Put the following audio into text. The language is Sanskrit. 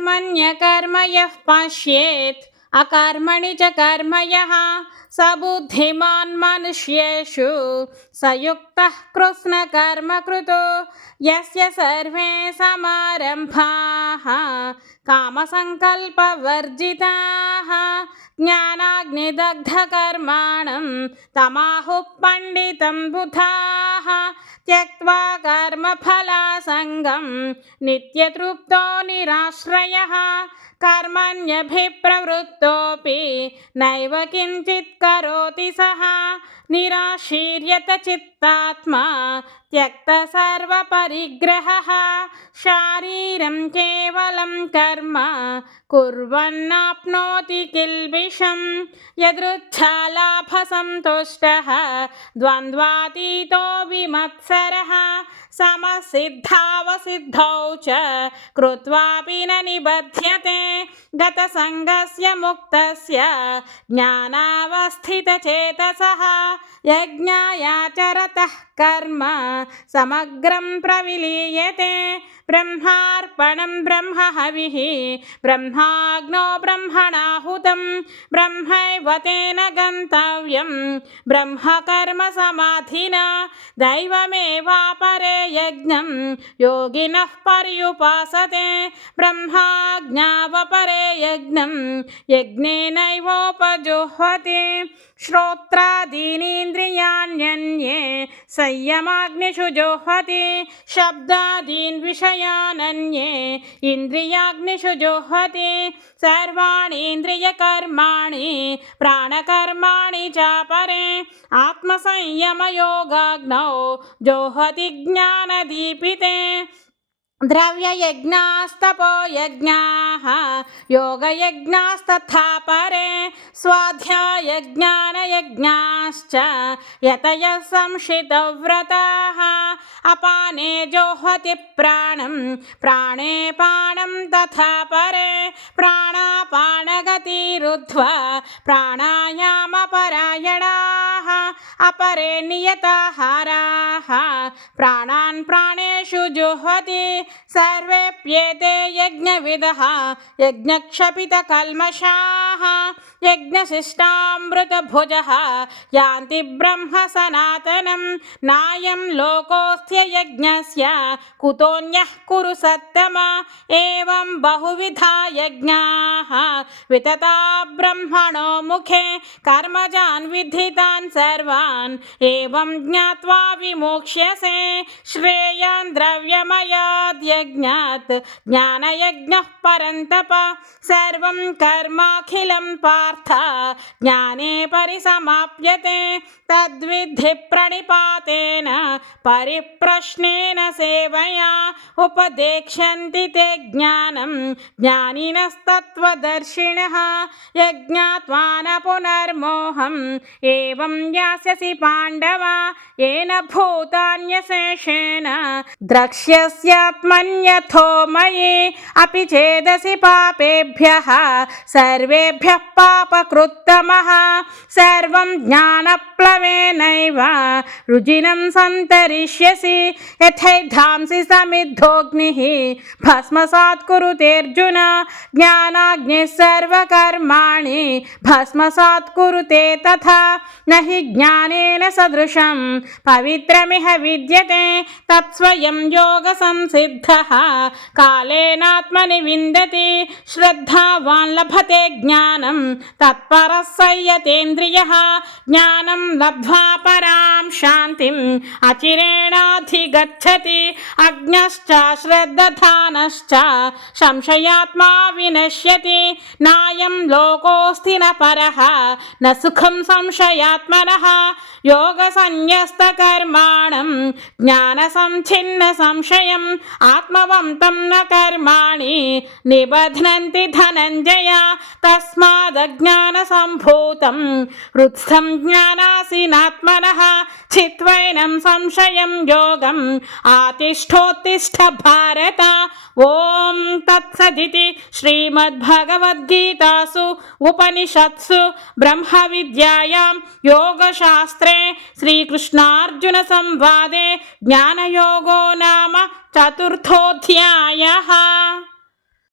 कर्मण्यकर्म यः पश्येत् अकर्मणि च कर्म यः स बुद्धिमान् मनुष्येषु स युक्तः कृत्स्नकर्मकृतो यस्य सर्वे समारम्भाः कामसङ्कल्पवर्जिताः ज्ञानाग्निदग्धकर्माणं तमाहुः पण्डितं बुधाः त्यक्त्वा कर्मफलासङ्गं नित्यतृप्तो निराश्रयः कर्मण्यभिप्रवृत्तोऽपि नैव किञ्चित् करोति सः निराशीर्यत चित्तात्मा त्यक्तसर्वपरिग्रहः शारीरं केवलं कर्म कुर्वन्नाप्नोति किल्बिषं यदृच्छालाभसन्तुष्टः द्वन्द्वातीतो विमत्सरः समसिद्धावसिद्धौ च कृत्वापि न निबध्यते गतसङ्गस्य मुक्तस्य ज्ञानावस्थितचेतसः यज्ञायाचरतः कर्म समग्रं प्रविलीयते ब्रह्मार्पणं ब्रह्महविः ब्रह्माग्नो ब्रह्मणाहुतं ब्रह्मैव तेन गन्तव्यं ब्रह्मकर्मसमाधिना दैवमेवापरे यज्ञं योगिनः पर्युपासते ब्रह्माज्ञावपरे यज्ञं यज्ञेनैवोपजुह्वति श्रोत्रादीनीन्द्रियाण्यन्ये संयमाग्निषु जुह्वति शब्दादीन् विषयानन्ये इन्द्रियाग्निषु जुह्वति सर्वाणीन्द्रियकर्माणि प्राणकर्माणि चापरे आत्मसंयमयोगाग्नौ जुह्वति ज्ञानदीपिते द्रव्ययज्ञास्तपो यज्ञाः योगयज्ञास्तथा परे स्वाध्यायज्ञानयज्ञाश्च यतयः संशितव्रताः अपाने जुह्वति प्राणं प्राणे पानं तथा परे प्राणापानगतिरुद्ध्वा प्राणायामपरायणाः अपरे नियताहाराः प्राणान् प्राणेषु जुह्वति सर्वेप्येते यज्ञविदः यज्ञक्षपितकल्मषाः यज्ञशिष्टामृतभुजः यान्ति ब्रह्म सनातनं नायं लोकोऽस्त्ययज्ञस्य कुतोऽन्यः कुरु सत्तम एवं बहुविधा यज्ञाः वितता ब्रह्मणो मुखे कर्मजान् विद्धितान् सर्वान् एवं ज्ञात्वा विमोक्ष्यसे श्रेयान् द्रव्यमयाद् यज्ञात् ज्ञानयज्ञः परन्तप सर्वं कर्माखिलं पार्थ ज्ञाने परिसमाप्यते तद्विद्धि प्रणिपातेन परिप्रश्नेन सेवया उपदेक्ष्यन्ति ते ज्ञानं ज्ञानिनस्तत्त्वदर्शिनः यज्ञात्वा न पुनर्मोहम् एवं यास्यसि पाण्डव येन भूतान्यशेषेण द्रक्ष्यस्यात्मन्यथो मयि अपि चेदसि पापेभ्यः सर्वेभ्यः पापकृत्तमः सर्वं ज्ञानप्लवेनैव रुजिनं सन्तरिष्यसि यथैधांसि समिद्धोऽग्निः भस्मसात् कुरुतेऽर्जुन ज्ञानाग्निः सर्वकर्माणि भस्मसात् कुरुते तथा न हि ज्ञानेन सदृशं पवित्रमिह विद्यते तत्स्वयं योगसंसिद्धः कालेनात्मनि विन्दति श्रद्धावान् लभते ज्ञानं तत्परः संयतेन्द्रियः ज्ञानं लब्ध्वा परां शान्तिम् अचिरेणाधिगच्छति अज्ञश्च श्रद्धानश्च संशयात्मा विनश्यति नायं लोकोऽस्ति न परः न सुखं संशयात्मनः योगसन्न्यस्तकर्माणं ज्ञानसंच्छिन्नसंशयम् आत्मवन्तं न कर्माणि निबध्नन्ति धनञ्जय तस्मादज्ञानसम्भूतं हृत्स्थं ज्ञानासीनात्मनः चित्वैनं संशयं योगम् आतिष्ठोत्तिष्ठ भारत ओं तत्सदिति श्रीमद्भगवद्गीतासु उपनिषत्सु ब्रह्मविद्यायां योगशास्त्रे श्रीकृष्णार्जुनसंवादे ज्ञानयोगो नाम चतुर्थोऽध्यायः।